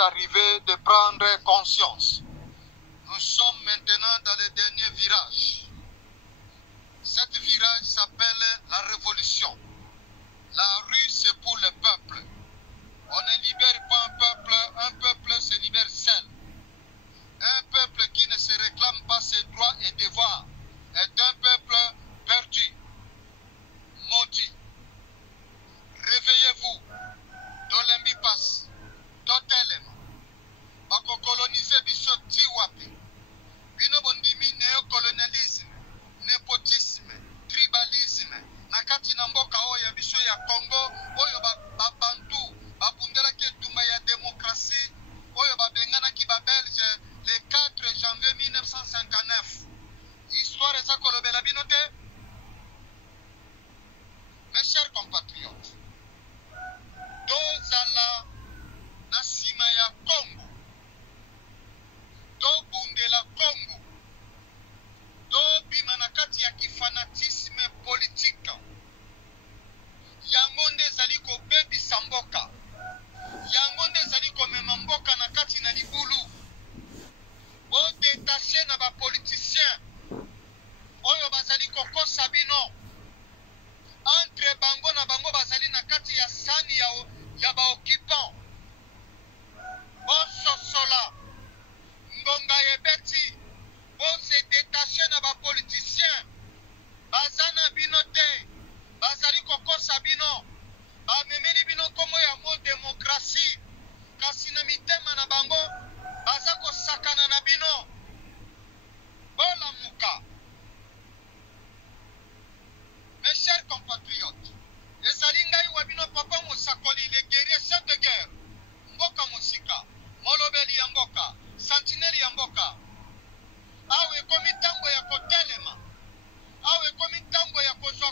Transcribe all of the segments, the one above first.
arrivé de prendre conscience. Nous sommes maintenant dans le dernier virage. Cet virage s'appelle la révolution. La rue, c'est pour le peuple. On ne libère pas un peuple se libère seul. Un peuple qui ne se réclame pas ses droits et devoirs est un peuple perdu, maudit. Réveillez-vous. Dolembi passe. Totelema. Bako coloniser biso tiwapi. Bino bondimi néocolonialisme, népotisme, tribalisme. Nakati na mboka oyo biso ya Congo, oyo babantu, babundela ki etumba ya démocratie, oyo babengana ki ba Belge le 4 janvier 1959. Histoire eza kolobela bino te. Mes chers compatriotes, tozala na sima ya Congo, tobundela Congo, tobima na kati ya kifanatisme politique. Yango nde ezali kobebisa mboka, yango nde ezali komema mboka na kati na libulu. Bodetache na bapoliticien oyo bazali kokosa bino. Entre bango na bango bazali na kati ya sani ya baoccupant. Bososola ngonga ebeti, bose detache na bapoliticien. Bazana bino te, bazali kokosa bino. Bamemeli bino komo ya mo demokrasi, kasi na mitema na bango baza kosakana na bino. Bola muka. Mes chers compatriotes, ezali ngai wa bino papa Mosakoli, le guerrier chef de guerre, mboka mosika, molobeli ya mboka, sentinelle ya mboka. Awe komi tango ya kotelema, awe komi tango ya kozwa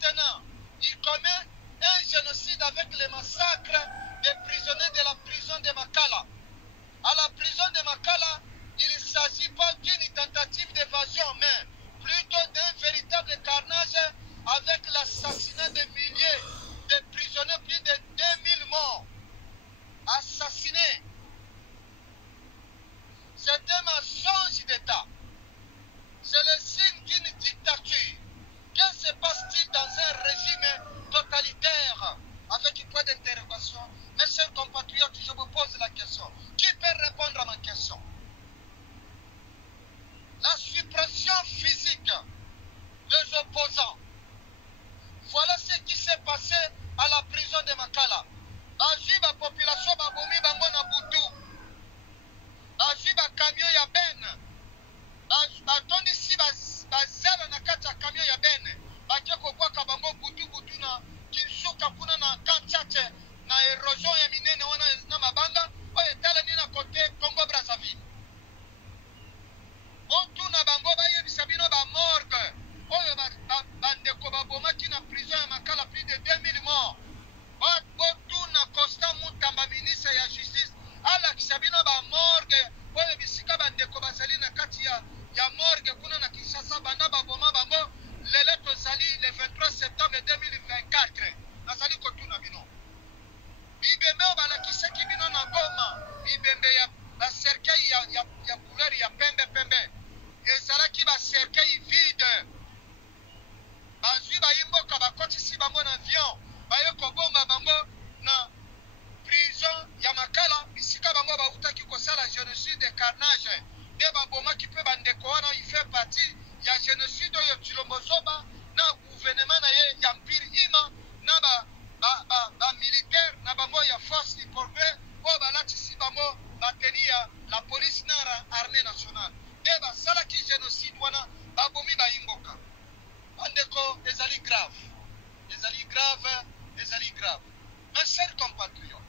Maintenant, il commet un génocide avec les massacres des prisonniers de la prison de Makala. À la prison de Makala, il ne s'agit pas d'une tentative d'évasion, mais plutôt d'un véritable carnage avec l'assassinat de milliers de prisonniers, plus de 2000 morts assassinés. C'est un mensonge d'État. C'est le signe d'une dictature. Que se passe-t-il dans un régime totalitaire? Avec une point d'interrogation. Mes chers compatriotes, je vous pose la question. Qui peut répondre à ma question? La suppression physique des opposants. Voilà ce qui s'est passé à la prison de Makala. Bazui ba population babomi bango na butu. Bazui ba camion ya ben. Batondi si bazala na kati ya camion ya ben. Bakie kobwaka bango butu na kinsuka kuna na kanchache na erosion ya minene wana na mabanga oyo etalani na kote Congo Brazzaville. Botuna bango bayebisa bino bamorgue oyo bandeko babomaki na prison ya Makala plus de 2000 morts. Botuna Constant Mutamba ministre ya justice alakisa bino bamorgue oyo bisika bandeko bazali na kati ya morgue kuna na Kinshasa banda baboma bango lelo tozali le 23 septembre 2024 nazali kotuna bino bibembe oyo balakisaki bino na Goma bibembe ya baserkei ya couleur ya pembe ezalaki baserkei vide bazwi bayimboka bakotisi bango na avion baye kobomba bango na prison ya Makala bisika bango bautaki kosala génocide de carnage nde babomaki mpe bandeko wana ife parti ya génocide oyo Tshilombo Zoba na gouvernement na ye ya Mpiri Ima na bamilitaire na bango ya force du progrès oyo balatisi bango bateni ya la police na armée nationale nde basalaki génocide wana babomi bayimboka bandeko ezali grave. Mes chers compatriotes,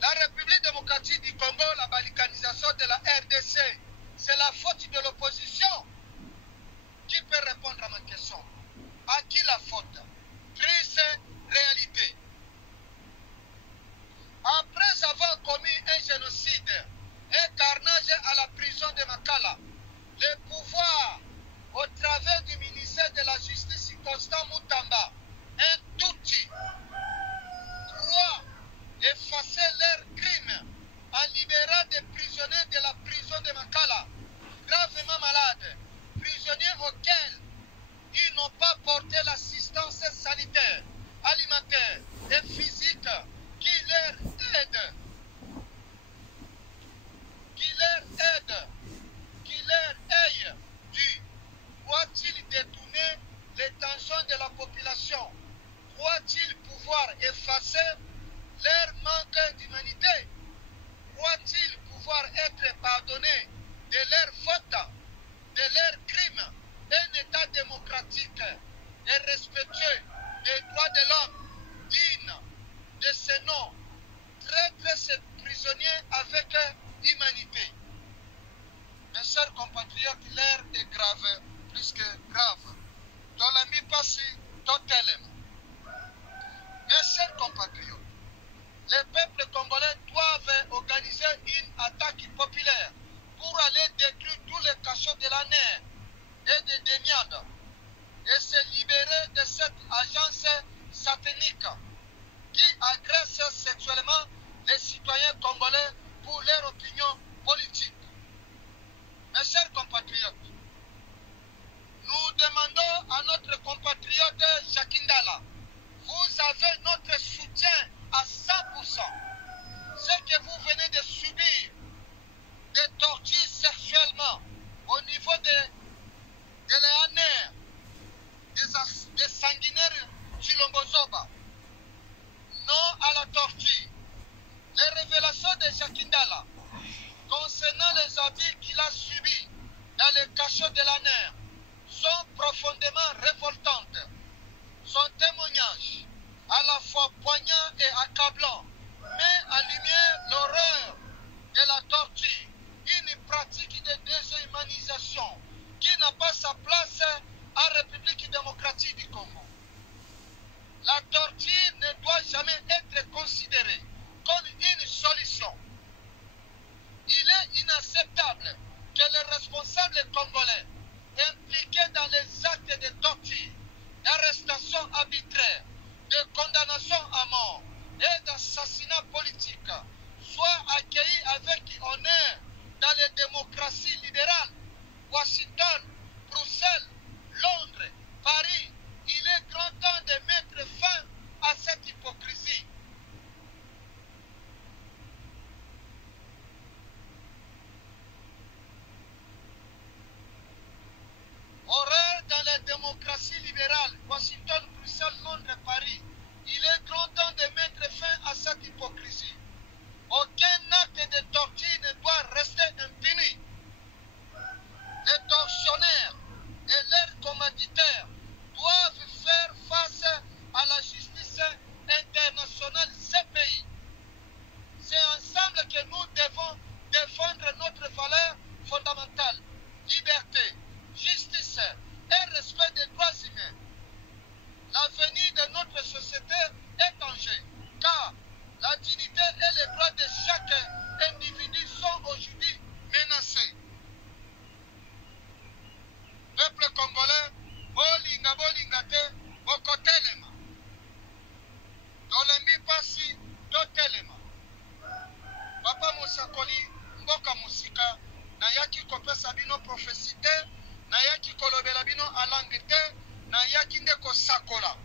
la République démocratique du Congo, la balkanisation de la RDC, c'est la faute de l'opposition. Qui peut répondre à ma question? À qui la faute? Triste réalité. Après avoir commis un génocide, un carnage à la prison de Makala, le pouvoir, au travers du ministère de la Justice, Constant Mutamba, un Tutsi, croit effacer leurs crimes en libérant des prisonniers de la prison de Makala, gravement malades, prisonniers auxquels ils n'ont pas porté l'assistance sanitaire, alimentaire et physique qui leur aide, dû. Croit-il détourner l'intention de la population? Croit-il pouvoir effacer leur manque d'humanité? Croit-il pouvoir être pardonné de leurs fautes, de leurs crimes? Un État démocratique et respectueux des droits de l'homme, digne de ce nom, traite ces prisonniers avec humanité. Mes chers compatriotes, l'heure est grave, plus que grave. Dans la mi-passé, totalement. Mes chers compatriotes, les peuples congolais doivent organiser une attaque populaire pour aller détruire tous les cachots de la nerf et des démiades et se libérer de cette agence satanique qui agresse sexuellement les citoyens congolais pour leur opinion politique. Mes chers compatriotes, nous demandons à notre compatriote Jakindala, vous avez notre soutien à 100%. Ce que vous venez de subir, des tortures sexuellement au niveau de l'ANR, des sanguinaires Tshilombo Zoba, non à la torture. Les révélations de Jakindala concernant les abus qu'il a subis dans les cachots de l'ANR sont profondément révoltantes. Son témoignage, à la fois poignant et accablant, met en lumière l'horreur de la torture, une pratique de déshumanisation qui n'a pas sa place en République démocratique du Congo. sakola